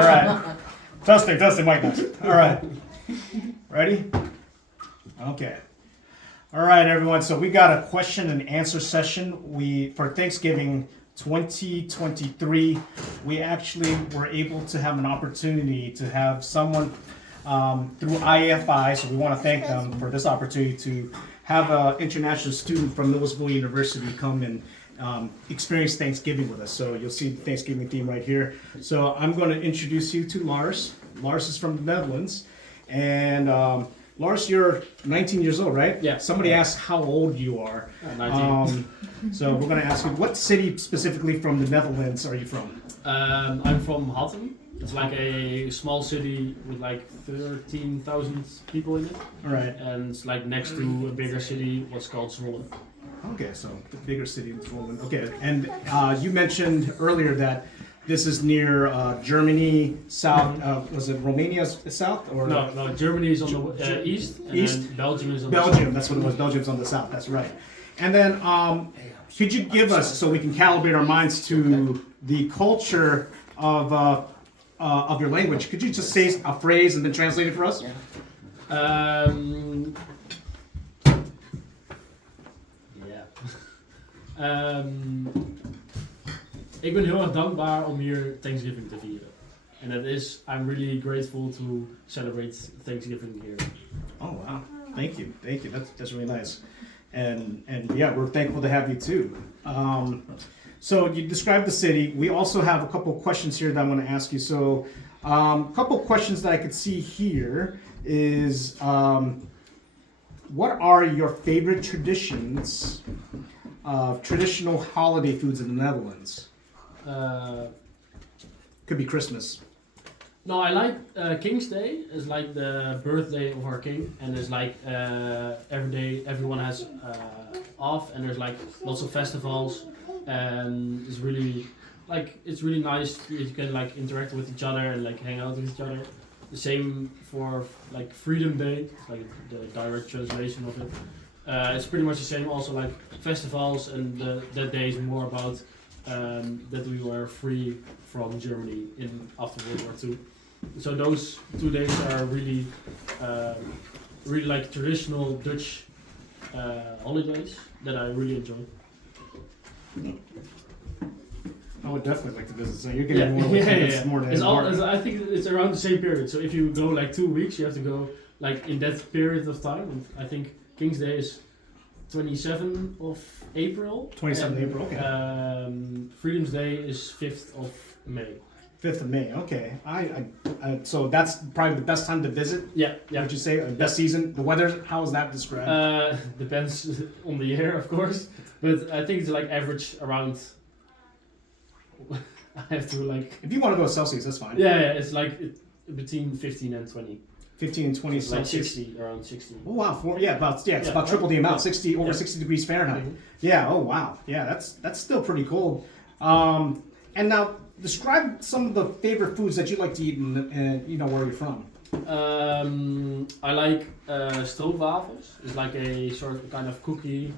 All right. Testing, mic test. All right. Ready? Okay. All right, everyone. So we got a question and answer session. For Thanksgiving 2023, we actually were able to have an opportunity to have someone through IFI. So we want to thank them for this opportunity to have an international student from Millersville University come and experience Thanksgiving with us. So you'll see the Thanksgiving theme right here. So I'm going to introduce you to Lars. Lars is from the Netherlands. And Lars, you're 19 years old, right? Yeah. Somebody asked how old you are. 19. So we're going to ask you, what city specifically from the Netherlands are you from? I'm from Hattem. It's like a small city with like 13,000 people in it. All right. And it's like next to a bigger city, what's called Zwolle. Okay, so the bigger city is Roland. Okay, and you mentioned earlier that this is near Germany, south. Was it Romania's south or No, Germany is on the east, and East? then Belgium is on the Belgium? south. That's what it was. Belgium's on the south. That's right. And then, could you give us, so we can calibrate our minds to the culture of your language? Could you just say a phrase and then translate it for us? Ik ben heel erg dankbaar om hier Thanksgiving te vieren. En dat is, I'm really grateful to celebrate Thanksgiving here. Oh wow! Thank you. That's really nice, and yeah, we're thankful to have you too. So you described the city. We also have a couple of questions here that I want to ask you. So, a couple of questions that I could see here is, what are your favorite traditions of traditional holiday foods in the Netherlands? Could be Christmas. No, I like King's Day. It's like the birthday of our king, and it's like every day everyone has off, and there's like lots of festivals, and it's really nice. You can like interact with each other and like hang out with each other. The same for like Freedom Day, it's like the direct translation of it. It's pretty much the same. Also like festivals, and that day is more about that we were free from Germany after World War II. So those 2 days are really like traditional Dutch holidays that I really enjoy. I would definitely like to visit. So you're getting more than I think it's around the same period. So if you go like 2 weeks, you have to go like in that period of time. And I think King's Day is 27th of April. 27th April. Okay. Freedom's Day is 5th of May. 5th of May. Okay. So that's probably the best time to visit. Yeah. Would you say best season? The weather. How is that described? Depends on the year, of course. But I think it's like average around. I have to like. If you want to go Celsius, that's fine. Yeah. It's like between 15 and 20. 15 and 20 like Celsius. 60, around 60. Oh wow, it's about triple the amount, 60 over 60 degrees Fahrenheit. Mm-hmm. Yeah. Oh wow. Yeah, that's still pretty cold. And now describe some of the favorite foods that you like to eat and where you're from. I like stroopwafels. It's like a sort of kind of cookie,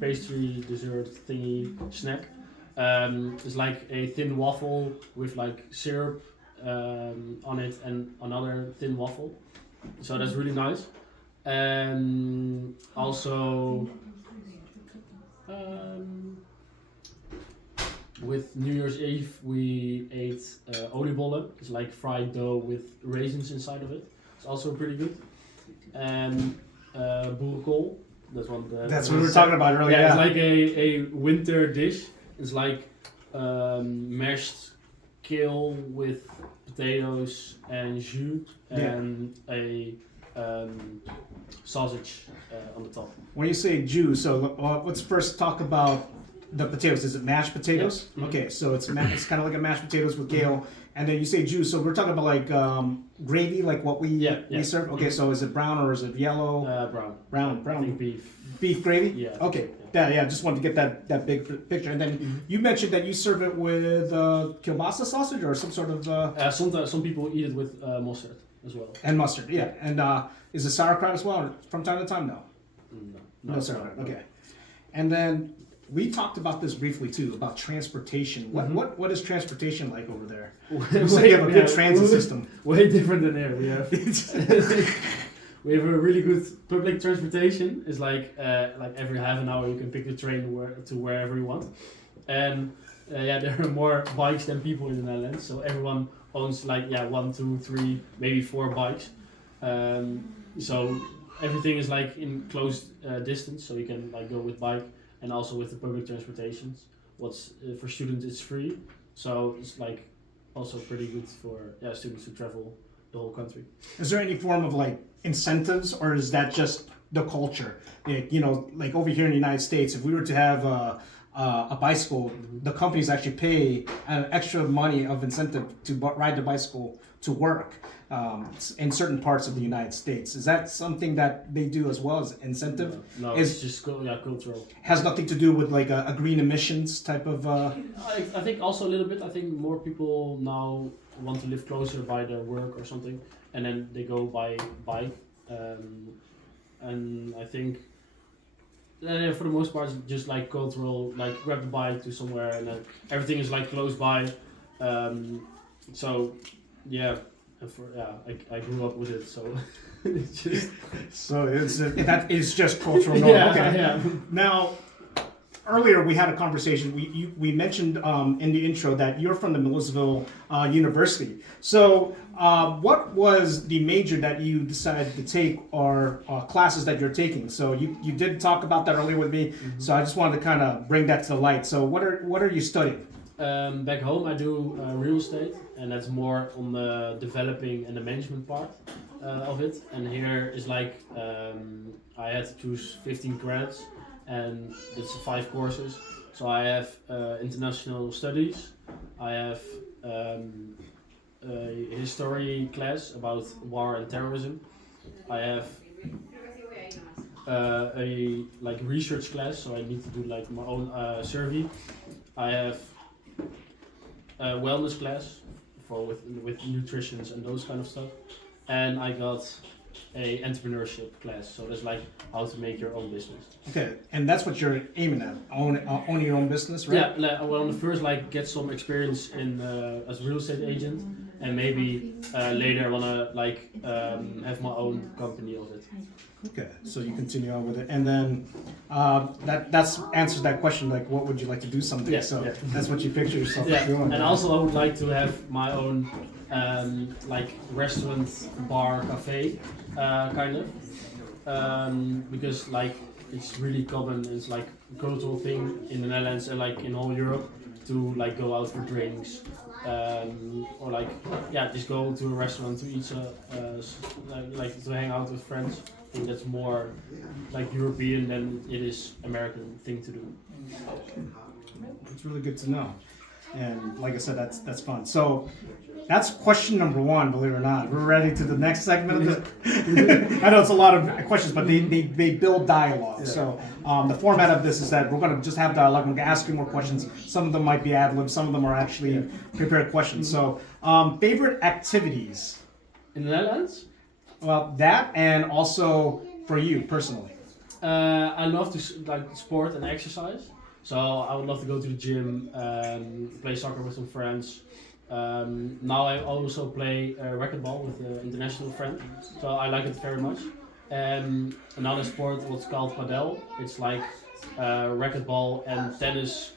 pastry, dessert thingy snack. It's like a thin waffle with like syrup on it and another thin waffle. So that's really nice. And also with New Year's Eve we ate oliebollen. It's like fried dough with raisins inside of it. It's also pretty good. And boerenkool. That's what we were talking about earlier. Yeah, It's like a winter dish. It's like mashed kale with potatoes and jus and a sausage on the top. When you say jus, so let's first talk about the potatoes. Is it mashed potatoes? Yeah. Mm-hmm. Okay, so it's kind of like a mashed potatoes with kale, and then you say jus. So we're talking about like gravy, like what we serve. Okay, so is it brown or is it yellow? Brown. I think beef. Beef gravy? Yeah. Okay. Yeah. Just wanted to get that big picture. And then you mentioned that you serve it with kielbasa sausage or some sort of. Some people eat it with mustard as well. And mustard, yeah. And is it sauerkraut as well? Or from time to time, no. No Sauerkraut. Okay. And then we talked about this briefly too, about transportation. What is transportation like over there? You You said you have a good transit system. Way different than here. We have we have a really good public transportation. It's like every half an hour you can pick the train to wherever you want, and there are more bikes than people in the Netherlands. So everyone owns 1, 2, 3, maybe 4 bikes. So everything is in close distance, so you can go with bike, and also with the public transportations. What's for students it's free, so it's also pretty good for students to travel the whole country. Is there any form of incentives, or is that just the culture? Over here in the United States, if we were to have a bicycle, the companies actually pay extra money of incentive to ride the bicycle to work in certain parts of the United States. Is that something that they do as well as incentive? No, it's just cultural. Has nothing to do with a green emissions type of. I think also a little bit. I think more people now want to live closer by their work or something, and then they go by bike. And I think for the most part, it's just cultural. Grab the bike to somewhere, and then everything is close by. So yeah. I grew up with it, so it's just. So that is just cultural norm. Okay. Now, earlier we had a conversation. We mentioned in the intro that you're from the Millersville University. So, what was the major that you decided to take, or classes that you're taking? So you did talk about that earlier with me. Mm-hmm. So I just wanted to kind of bring that to the light. So what are you studying? Back home I do real estate, and that's more on the developing and the management part of it. And here is I had to choose 15 credits, and it's 5 courses. So I have international studies, I have a history class about war and terrorism, I have a research class, so I need to do my own survey. I have a wellness class with nutrition and those kind of stuff, and I got a entrepreneurship class, so that's how to make your own business. Okay, and that's what you're aiming at, own your own business, right? Yeah, I want to first get some experience in as a real estate agent, and maybe later I want to have my own company of it. Okay, so you continue on with it, and then that's answers that question, what would you like to do someday? Yeah, so that's what you picture yourself doing. And also I would like to have my own restaurant, bar, cafe, kind of, because it's really common. It's a cultural thing in the Netherlands and in all Europe to go out for drinks, or just go to a restaurant to eat, to hang out with friends. I think that's more European than it is American thing to do. It's really good to know, and like I said, that's fun. So that's question number 1. Believe it or not, we're ready to the next segment of the. I know it's a lot of questions, but they build dialogue. Yeah. So the format of this is that we're going to just have dialogue. I'm going to ask you more questions. Some of them might be ad lib. Some of them are actually prepared questions. So favorite activities in the Netherlands? Well, that, and also for you personally. I love to sport and exercise. So I would love to go to the gym, play soccer with some friends. Now I also play racquetball with an international friend, so I like it very much. Another sport, what's called padel. It's racquetball and tennis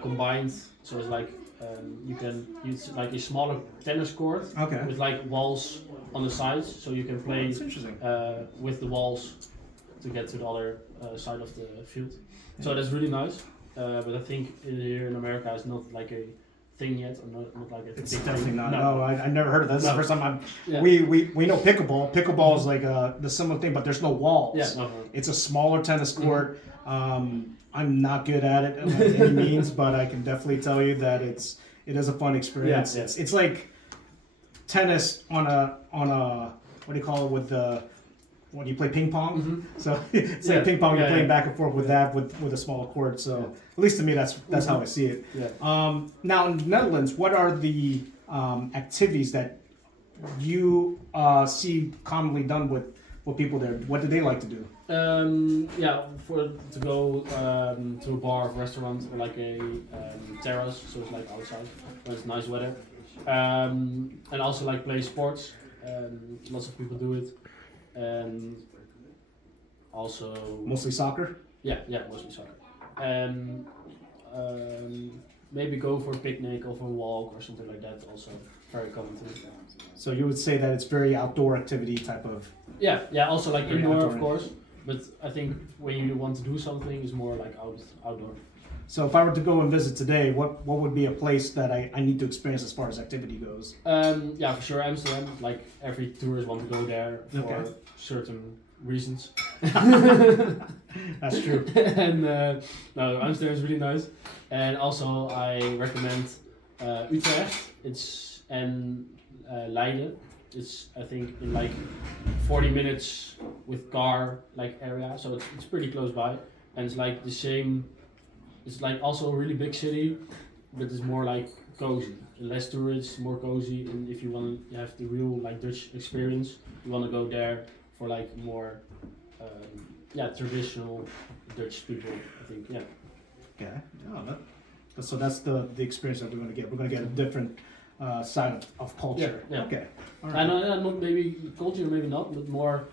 combined. So it's you can use a smaller tennis court with walls on the sides, so you can play with the walls to get to the other side of the field. So that's really nice. But I think here in America it's not a thing yet, or not a it's big definitely thing. not. No, I never heard of that. This is the first time Yeah. we know pickleball. Pickleball is the similar thing, but there's no walls. Yeah, It's a smaller tennis court. I'm not good at it by any means, but I can definitely tell you that it is a fun experience. Yeah. It's like tennis on a what do you call it with the when you play ping pong. Mm-hmm. So it's like ping pong. You're playing back and forth with that with a smaller court. So at least to me, that's how I see it. Yeah. Now in the Netherlands, what are the activities that you see commonly done with people there? What do they like to do? Yeah, to go to a bar or restaurant or like a terrace, so it's like outside when it's nice weather, and also like play sports. Lots of people do it, and also Mostly soccer. yeah, mostly soccer, and maybe go for a picnic or for a walk or something like that. Also very common too. So you would say that it's very outdoor activity type of. Yeah. Also like Very indoor, outdoor. of course. But I think when you want to do something, it's more like outdoor. So if I were to go and visit today, what would be a place that I need to experience as far as activity goes? Yeah, for sure, Amsterdam. Like every tourist want to go there for Okay. certain reasons. That's true. And no, Amsterdam is really nice. And also I recommend Utrecht. And Leiden. It's I think in like 40 minutes with car like area, so it's pretty close by, and it's like the same. It's like also a really big city, but it's more like cozy, less tourists, more cozy. And if you want to have the real like Dutch experience, you want to go there for like more, traditional Dutch people. I think Okay. Oh, so that's the experience that we're going to get. We're going to get a different side of culture. Yeah. Okay. All And right. not maybe culture, maybe not, but more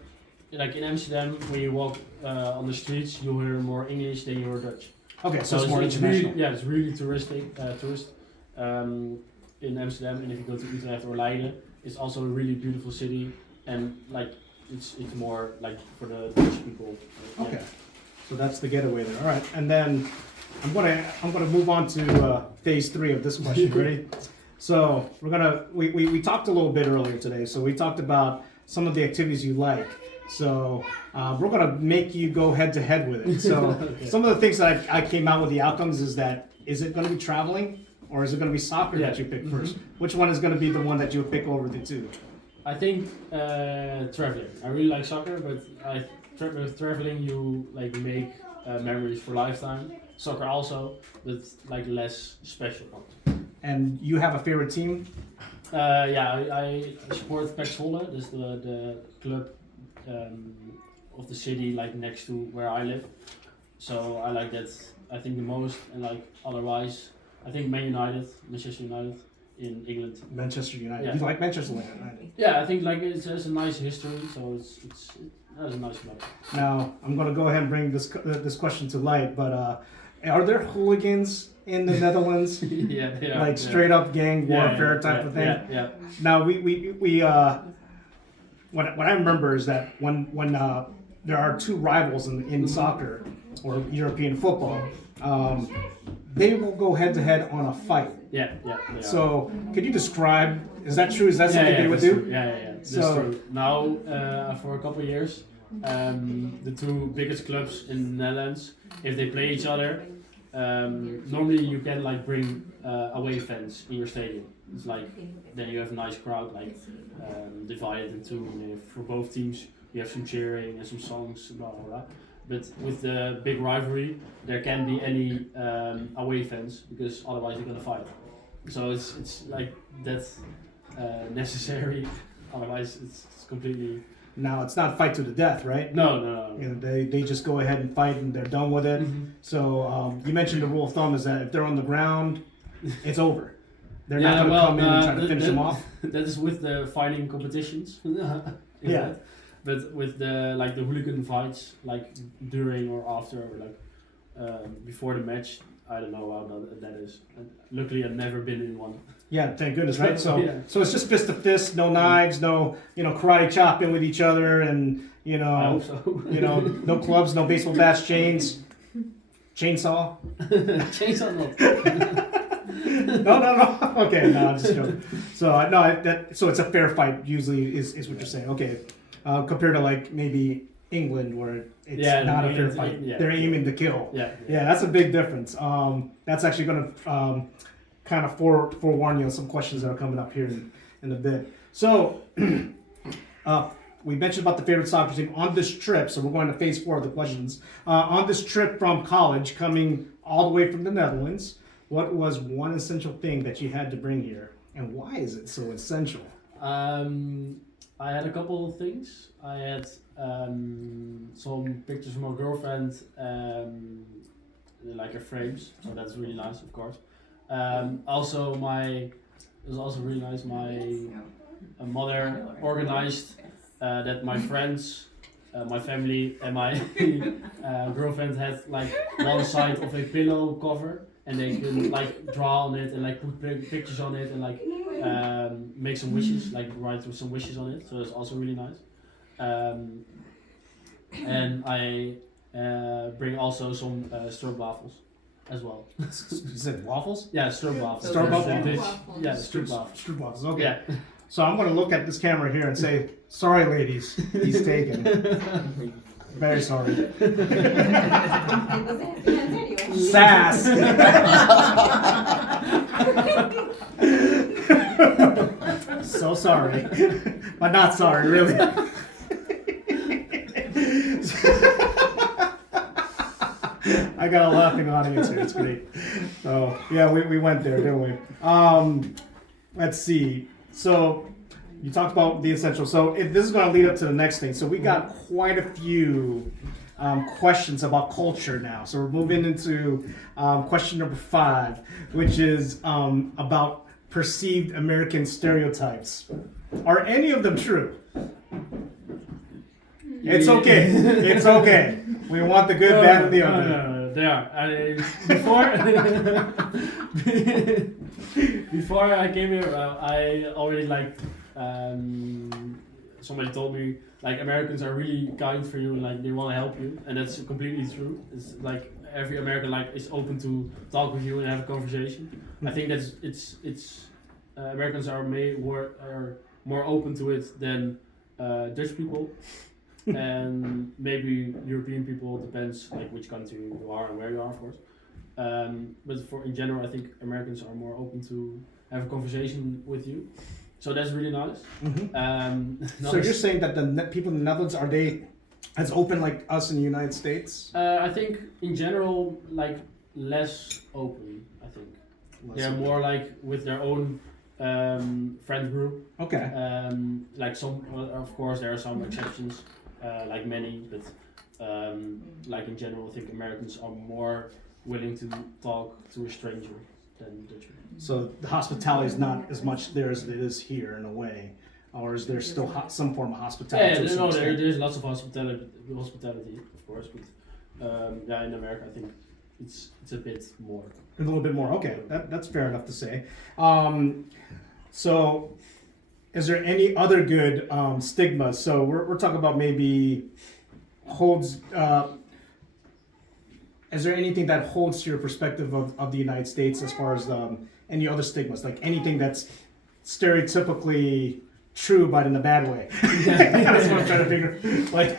like in Amsterdam, when you walk on the streets, you'll hear more English than you hear Dutch. Okay. So it's more really, international. yeah, it's really tourist in Amsterdam. And if you go to Utrecht or Leiden, it's also a really beautiful city, and like it's more like for the Dutch people. Yeah. Okay. So that's the getaway there. All right. And then I'm gonna move on to phase 3 of this question. Ready? So we talked a little bit earlier today. So we talked about some of the activities you like. So we're gonna make you go head to head with it. So Okay. some of the things that I came out with the outcomes is that is it gonna be traveling or is it gonna be soccer that you pick first? Which one is gonna be the one that you would pick over the two? I think traveling. I really like soccer, but with traveling you like make memories for lifetime. Soccer also, but like less special ones. And you have a favorite team? I support PEC Zwolle. That's the club of the city like next to where I live. So I like that. I think the most, and like otherwise, I think Manchester United in England. Manchester United. Yeah. You like Manchester United? Yeah, I think like it has a nice history, so it has a nice club. Now I'm gonna go ahead and bring this question to light, but are there hooligans in the Netherlands? Yeah, they are. Like straight up gang warfare type of thing. Yeah. Now we what I remember is that when there are two rivals in soccer or European football, they will go head to head on a fight. Yeah. They are. So could you describe? Is that true? Is that something they would that's do? true. Yeah. That's So- true. Now, for a couple of years, the two biggest clubs in the Netherlands, if they play each other, normally you can like bring away fans in your stadium. It's like then you have a nice crowd, like divided in two. And for both teams, you have some cheering and some songs, blah blah blah. But with the big rivalry, there can't be any away fans because otherwise they're gonna fight. So it's like that's necessary. Otherwise, it's completely Now it's not fight to the death, right? no. You know, they just go ahead and fight and they're done with it. Mhm. So you mentioned the rule of thumb is that if they're on the ground, it's over. They're not Yeah, going to well, come in and try to finish them off. That is with the fighting competitions. Yeah. But with the hooligan fights, like during or after or like before the match, I don't know how that is. And luckily, I've never been in one. Yeah, thank goodness, right? So Yeah. so it's just fist to fist, no knives, no karate chopping with each other, and I hope so. no clubs, no baseball bats, chains, chainsaw. Chainsaw not. No. Okay, no, I'm just joking. So so it's a fair fight. Usually is what you're saying. Okay, compared to like maybe England where it's not a fair fight. Yeah. They're aiming to kill. Yeah. Yeah, that's a big difference. That's actually going to kind of forewarn you on some questions that are coming up here in a bit. So, we mentioned about the favorite soccer team on this trip. So we're going to phase 4 of the questions. On this trip from college, coming all the way from the Netherlands, what was one essential thing that you had to bring here, and why is it so essential? I had a couple of things. I had some pictures from my girlfriend, like her frames, so that's really nice, of course. Also, it was also really nice. My mother organized that my friends, my family, and my girlfriend had like one side of a pillow cover, and they can like draw on it and like put pictures on it and like make some wishes, like write some wishes on it. So it's also really nice. And I bring also some stroopwafels as well. You said waffles? Yeah, stroopwafels. Stroopwafels? Yeah, stroopwafels. Stroopwafels, okay. Yeah. So I'm going to look at this camera here and say, sorry ladies, he's taken. Very sorry. Sass. So sorry. But not sorry, really. I got a laughing audience here, it's great. So, yeah, we went there, didn't we? Let's see. So, you talked about the essential. So, this is going to lead up to the next thing. So, we got quite a few questions about culture now. So, we're moving into question number 5, which is about perceived American stereotypes. Are any of them true? It's okay. It's okay. We want the good, bad, and the ugly. No, they are. Before I came here, I already like somebody told me like Americans are really kind for you and like they want to help you, and that's completely true. It's like every American like is open to talk with you and have a conversation. I think it's Americans are more open to it than Dutch people. And maybe European people, depends like which country you are and where you are, of course. But in general, I think Americans are more open to have a conversation with you, so that's really nice. Mm-hmm. So you're saying that the people in the Netherlands, are they as open like us in the United States? I think in general, like less open. I think they're more like with their own friend group. Okay. Like some, of course, there are some exceptions. Like many, but like in general, I think Americans are more willing to talk to a stranger than Dutch people. So the hospitality is not as much there as it is here in a way, or is there still some form of hospitality? Yeah, there's lots of hospitality, of course, but yeah, in America, I think it's a bit more. A little bit more. Okay, that's fair enough to say. So. Is there any other good stigmas? So we're talking about maybe holds. Is there anything that holds to your perspective of the United States as far as any other stigmas? Like anything that's stereotypically true, but in a bad way? That's what I'm trying to figure. Like,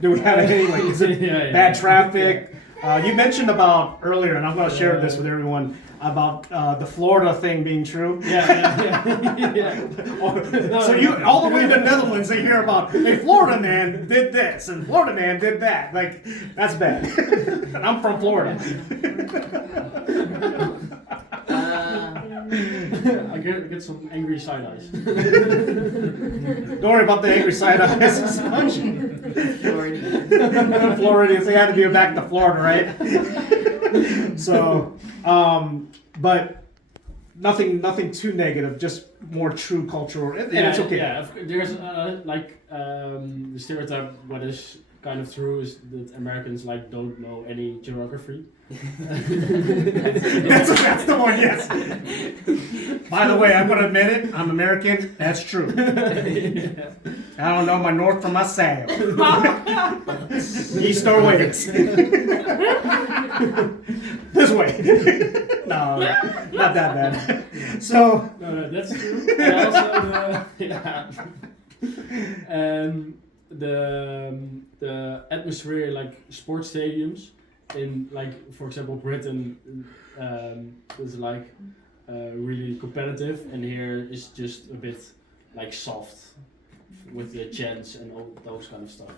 do we have any? Like, is it bad traffic? You mentioned about earlier, and I'm going to share this with everyone, about the Florida thing being true. Yeah. So you all the way to the Netherlands, they hear about, hey, Florida man did this and Florida man did that. Like, that's bad. And I'm from Florida. I get some angry side eyes. Don't worry about the angry side eyes as much. Floridians, they had to be back to Florida, right? So, but nothing too negative, just more true cultural, and it's okay. Yeah, there's the stereotype. What is kind of true is that Americans like don't know any geography. that's the one. Yes. By the way, I'm gonna admit it. I'm American. That's true. I don't know my north from my south. East or west. This way. No, not that bad. So. No, that's true. And also the atmosphere like sports stadiums in like for example Britain is like really competitive, and here is just a bit like soft with the chants and all those kind of stuff.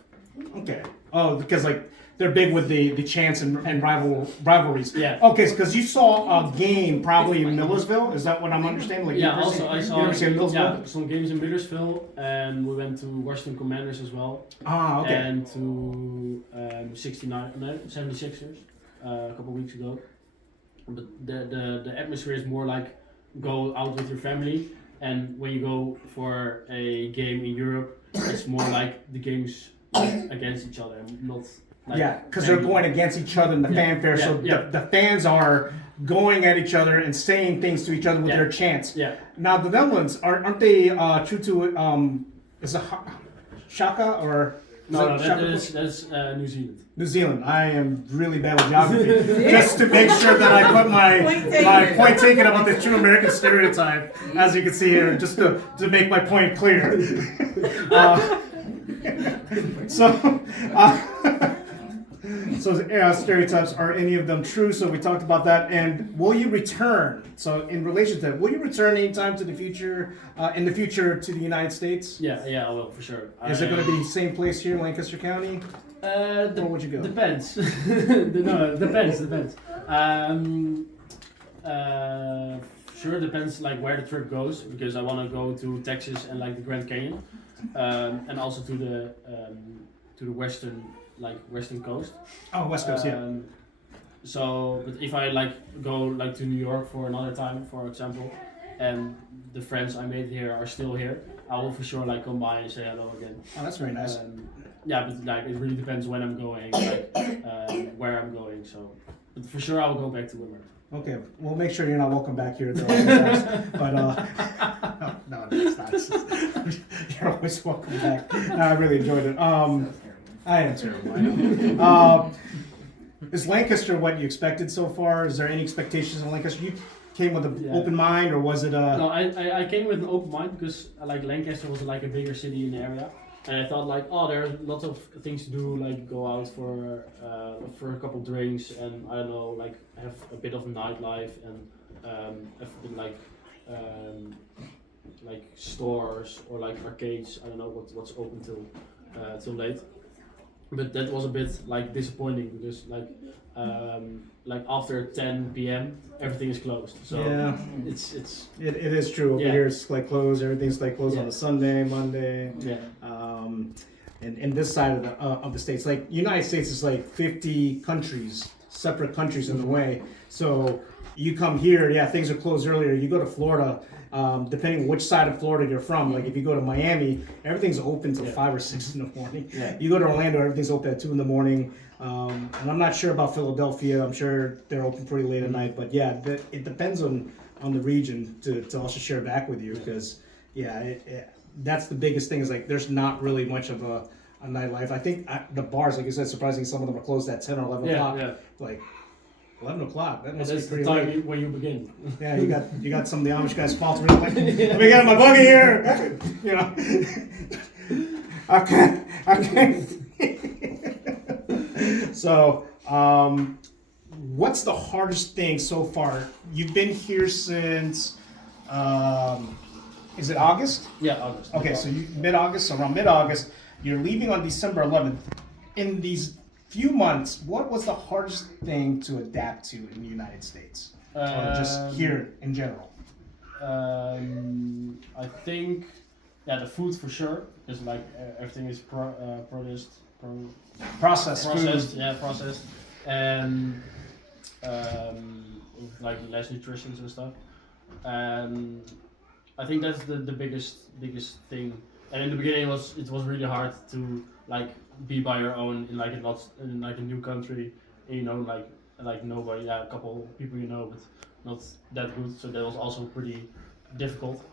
Okay. Oh, because like they're big with the chants and rivalries. Yeah. Okay, because you saw a game probably in Millersville. Is that what I'm understanding? Like Yeah, also I saw University of Millersville. some games in Millersville, and we went to Washington Commanders as well, Ah, okay. and to 76ers a couple weeks ago. But the atmosphere is more like go out with your family, and when you go for a game in Europe, it's more like the games against each other, not. Like, Yeah, because they're going against each other in the fanfare, so the fans are going at each other and saying things to each other with their chants. Yeah. Now the Netherlands aren't they true to is it Shaka or No, Shaka? that's New Zealand. New Zealand. I am really bad with geography. Just to make sure that I put my point taken about the true American stereotype, as you can see here, just to make my point clear. So stereotypes, are any of them true? So we talked about that. And will you return? So in relation to that, will you return anytime to the future, in the future to the United States? Yeah, I will for sure. Is it going to be the same place here in Lancaster County? Where would you go? Depends. No, depends. Sure, depends like where the trip goes, because I want to go to Texas and like the Grand Canyon, and also to the western coast. Oh, West Coast, yeah. So, but if I like go like to New York for another time, for example, and the friends I made here are still here, I will for sure like come by and say hello again. Oh, that's very nice. Yeah, but like it really depends when I'm going, like where I'm going. So, but for sure I will go back to Wimbledon. Okay, we'll make sure you're not welcome back here though. But no, it's not. You're always welcome back. No, I really enjoyed it. I am terrible. I know. Is Lancaster what you expected so far? Is there any expectations in Lancaster? You came with an open mind, or was it? No, I came with an open mind because like Lancaster was like a bigger city in the area, and I thought like, oh, there are lots of things to do, like go out for a couple drinks, and I don't know, like have a bit of nightlife and like stores or like arcades. I don't know what's open till late. But that was a bit like disappointing because like after 10 p.m. everything is closed. So yeah, it is true. Over here it's like closed. Everything's like closed on a Sunday, Monday. Yeah. And this side of the states, like United States is like 50 countries, separate countries in a way. So you come here, things are closed earlier. You go to Florida. Depending on which side of Florida you're from, like if you go to Miami, everything's open till 5 or 6 in the morning. Yeah. You go to Orlando, everything's open at 2 in the morning. And I'm not sure about Philadelphia. I'm sure they're open pretty late at night. But yeah, it depends on the region to also share back with you because that's the biggest thing is like there's not really much of a nightlife. I think the bars, like you said, surprisingly some of them are closed at 10 or 11 o'clock. Yeah. Like 11 o'clock. That must be pretty late. That's the time when you begin. Yeah, you got some of the Amish guys faltering like, let me get my buggy here. You know, okay. So, what's the hardest thing so far? You've been here since, is it August? Yeah, August. Okay, so mid-August, so around mid-August, you're leaving on December 11th. In these few months, what was the hardest thing to adapt to in the United States? Or just here in general? I think, the food for sure, because like everything is processed, and like less nutrition and stuff. I think that's the biggest thing. And in the beginning, it was really hard to like be by your own in like a new country. You know, like nobody, a couple people you know, but not that good. So that was also pretty difficult.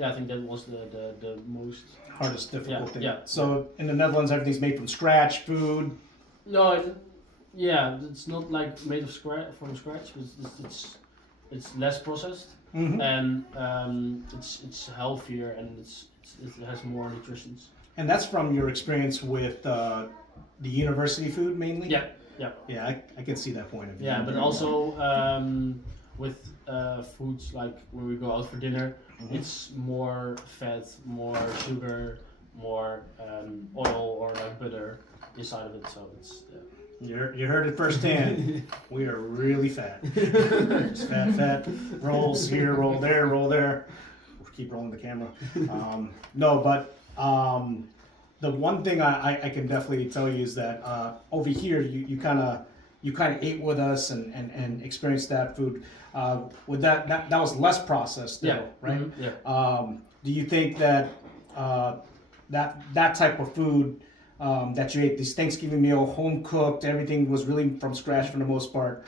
I think that was the most hardest difficult thing. Yeah. So in the Netherlands, everything's made from scratch, food. No, it's not like made of from scratch, but it's less processed, and it's healthier and it has more nutrition. And that's from your experience with the university food mainly. Yeah. Yeah, I can see that point of view. Yeah, but also with foods like when we go out for dinner, it's more fat, more sugar, more oil or like butter inside of it. So it's You heard it firsthand. We are really fat. Just fat. Rolls here, roll there, roll there. Keep rolling the camera. No, but the one thing I can definitely tell you is that over here you kind of ate with us and experienced that food. With that was less processed, though, right? Mm-hmm. Yeah. Do you think that that type of food that you ate, this Thanksgiving meal, home cooked, everything was really from scratch for the most part?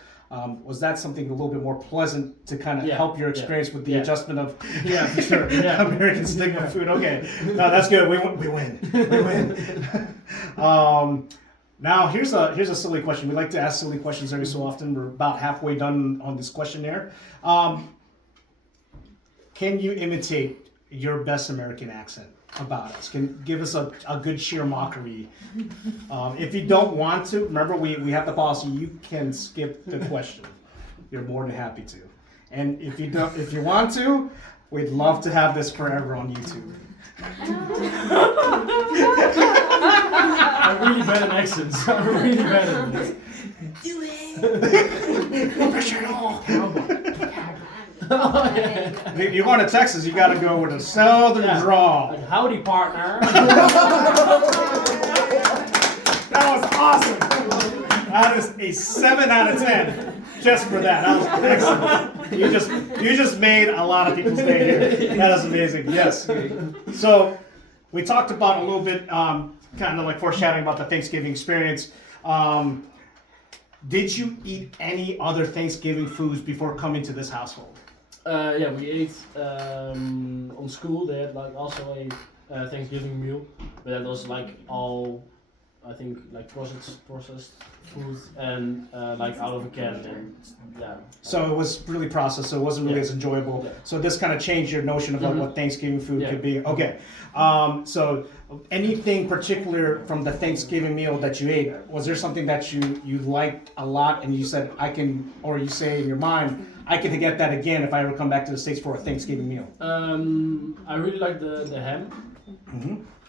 Was that something a little bit more pleasant to kind of help your experience with the adjustment of for sure American stigma food? Okay, no, that's good. We win. Now here's a silly question. We like to ask silly questions every so often. We're about halfway done on this questionnaire. Can you imitate your best American accent about us? Can give us a good sheer mockery. If you don't want to, remember we have the policy. You can skip the question. You're more than happy to. And if you want to, we'd love to have this forever on YouTube. I'm really bad at accents. I'm really bad at this. Do it. No pressure at all. You're going to Texas, you got to go with a southern drawl. Like, howdy, partner. That was awesome. That is a 7 out of 10 just for that. That was excellent. You just made a lot of people's day here. That is amazing. Yes. So we talked about a little bit, kind of like foreshadowing about the Thanksgiving experience. Did you eat any other Thanksgiving foods before coming to this household? Yeah, we ate on school. They had like also a Thanksgiving meal, but that was like all, I think, like processed food and like out of a can and yeah. So it was really processed, so it wasn't really as enjoyable. Yeah. So this kind of changed your notion about what Thanksgiving food could be. Okay. So anything particular from the Thanksgiving meal that you ate, was there something that you liked a lot and you said, or you say in your mind, I could get that again if I ever come back to the States for a Thanksgiving meal? I really like the ham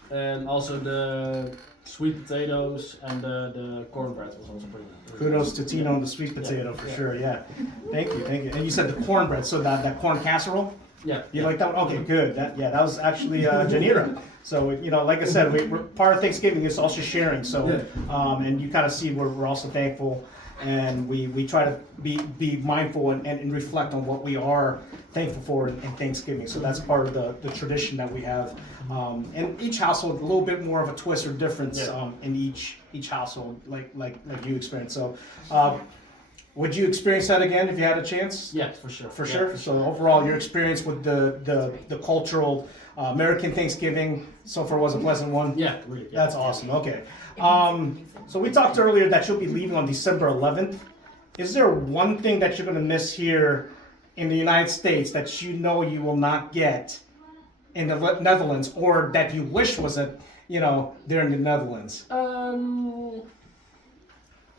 and also the sweet potatoes and the cornbread was also pretty good. Kudos to Tino and the sweet potato for sure, yeah. Thank you. And you said the cornbread, so that corn casserole? Yeah. You like that one? Okay, good. That was actually Janira. So, like I said, we're part of Thanksgiving is also sharing. So, and you kind of see we're also thankful, and we try to be mindful and reflect on what we are thankful for in Thanksgiving. So that's part of the tradition that we have. And each household, a little bit more of a twist or difference in each household, like you experienced. So, would you experience that again if you had a chance? Yeah, for sure. For sure. So overall, your experience with the cultural American Thanksgiving so far was a pleasant one. Yeah, really. Yeah. That's awesome. Okay. So we talked earlier that you'll be leaving on December 11th. Is there one thing that you're going to miss here in the United States that you know you will not get in the Netherlands, or that you wish was there in the Netherlands?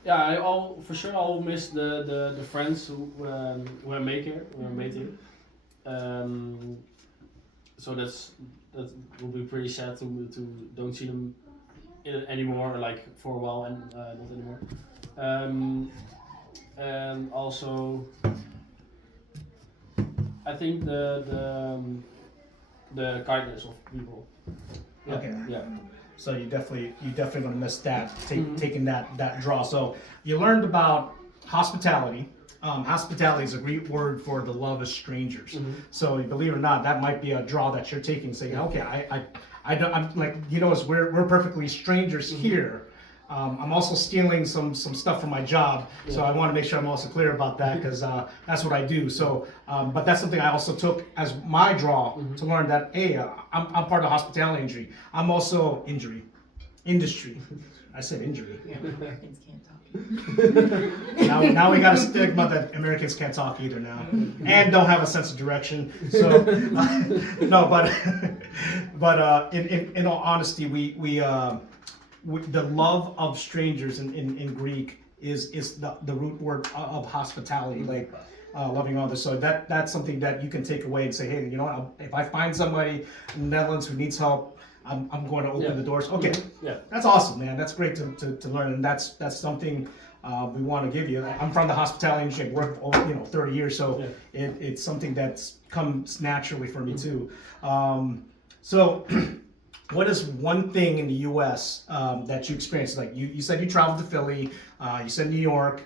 Yeah, I'll miss the friends who I made here. So that will be pretty sad to don't see them anymore, like for a while, and not anymore. And also, I think the kindness of people. Yeah, Okay. Yeah. So you definitely gonna miss that, taking that draw. So you learned about hospitality. Hospitality is a Greek word for the love of strangers. So believe it or not, that might be a draw that you're taking, saying, okay, I don't, I'm like, we're perfectly strangers here. I'm also stealing some stuff from my job, so I want to make sure I'm also clear about that, because that's what I do. So, but that's something I also took as my draw to learn that, hey, I'm part of hospitality industry. I said injury. Yeah, Americans can't talk. Now we got a stigma that Americans can't talk either now, and don't have a sense of direction. So no, but in all honesty, we the love of strangers in Greek is the root word of hospitality. Like loving all this. So that's something that you can take away and say, hey, you know what? If I find somebody in the Netherlands who needs help, I'm going to open the doors. Okay, Yeah. that's awesome, man. That's great to learn, and that's something we want to give you. I'm from the hospitality industry. I've worked over 30 years, so it's something that's comes naturally for me too. So. What is one thing in the U.S. That you experienced? Like you said you traveled to Philly, you said New York,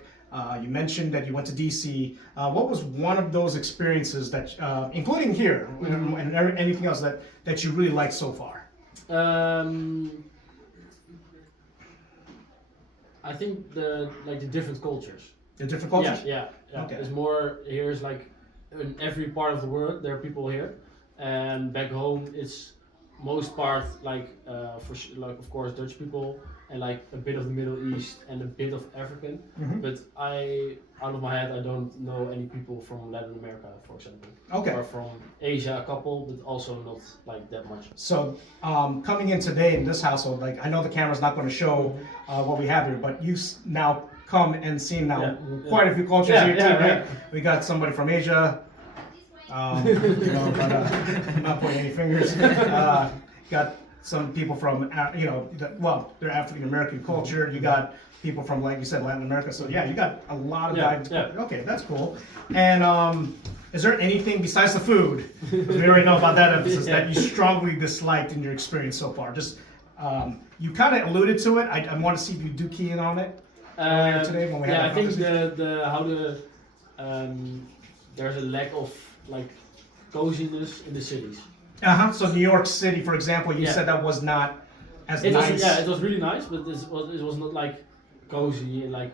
you mentioned that you went to D.C. What was one of those experiences that, including here, and anything else that you really liked so far? I think the different cultures. The different cultures? Yeah. Okay. It's more, here's like in every part of the world there are people here, and back home it's most part like of course Dutch people and like a bit of the Middle East and a bit of African, but out of my head I don't know any people from Latin America, for example. Okay. Or from Asia, a couple, but also not like that much. So coming in today in this household, like I know the camera's not going to show what we have here, but you've now come and seen quite a few cultures here too, right? We got somebody from Asia. But I'm not pointing any fingers. Got some people from, they're African American culture. You got people from, like you said, Latin America. So yeah, you got a lot of diverse. Okay, that's cool. And is there anything besides the food, because we already know about that emphasis, that you strongly disliked in your experience so far? Just you kind of alluded to it. I want to see if you do key in on it earlier today when we had I think there's a lack of like coziness in the cities. So New York City, for example, you said that was not as nice. It was really nice, but it was not like cozy and like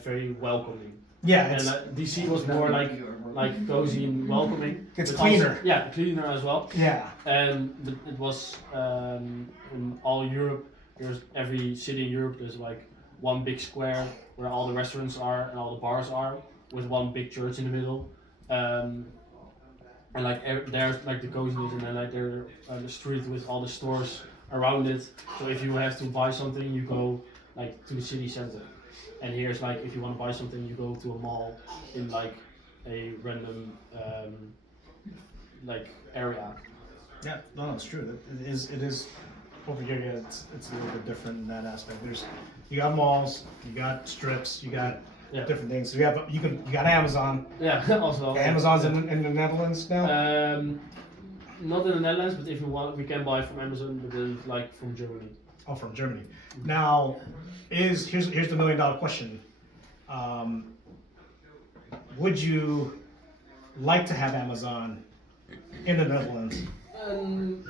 very welcoming. Yeah, and DC was more like cozy and welcoming. It's cleaner. Also, cleaner as well. Yeah. And it was in all Europe. There's every city in Europe. There's like one big square where all the restaurants are and all the bars are, with one big church in the middle. And like there's like the coziness, and then like there's the street with all the stores around it. So if you have to buy something, you go like to the city center. And here's like if you want to buy something, you go to a mall in like a random like area. Yeah, no, it's true. It is over here. Yeah, it's a little bit different in that aspect. You got malls, you got strips, you got different things. So you got Amazon. Yeah, also. Amazon's in the Netherlands now. Not in the Netherlands, but if you want, we can buy from Amazon, but then like from Germany. Oh, from Germany. Now, here's the $1 million question. Would you like to have Amazon in the Netherlands?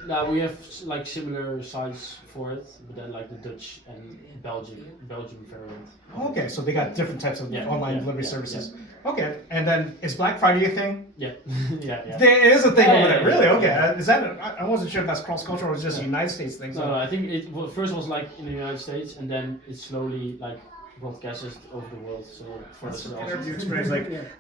Now we have like similar sites for it, but then like the Dutch and Belgium variant. Okay, so they got different types of online delivery services. Yeah. Okay, and then is Black Friday a thing? Yeah, yeah. There is a thing over there, really? Okay, is that? I wasn't sure if that's cross-cultural or it's just a United States thing. So. No, I think it first was like in the United States, and then it slowly like broadcasted over the world. So for us, interview experience,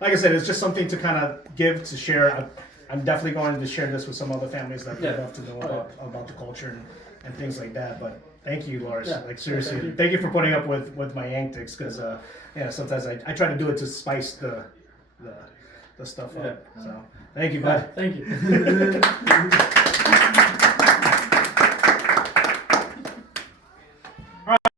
like I said, it's just something to kind of give to share. I'm definitely going to share this with some other families that would love to know about the culture and things like that. But thank you, Lars. Like seriously, thank you for putting up with my antics, because sometimes I try to do it to spice the stuff up. So thank you, bud. Thank you.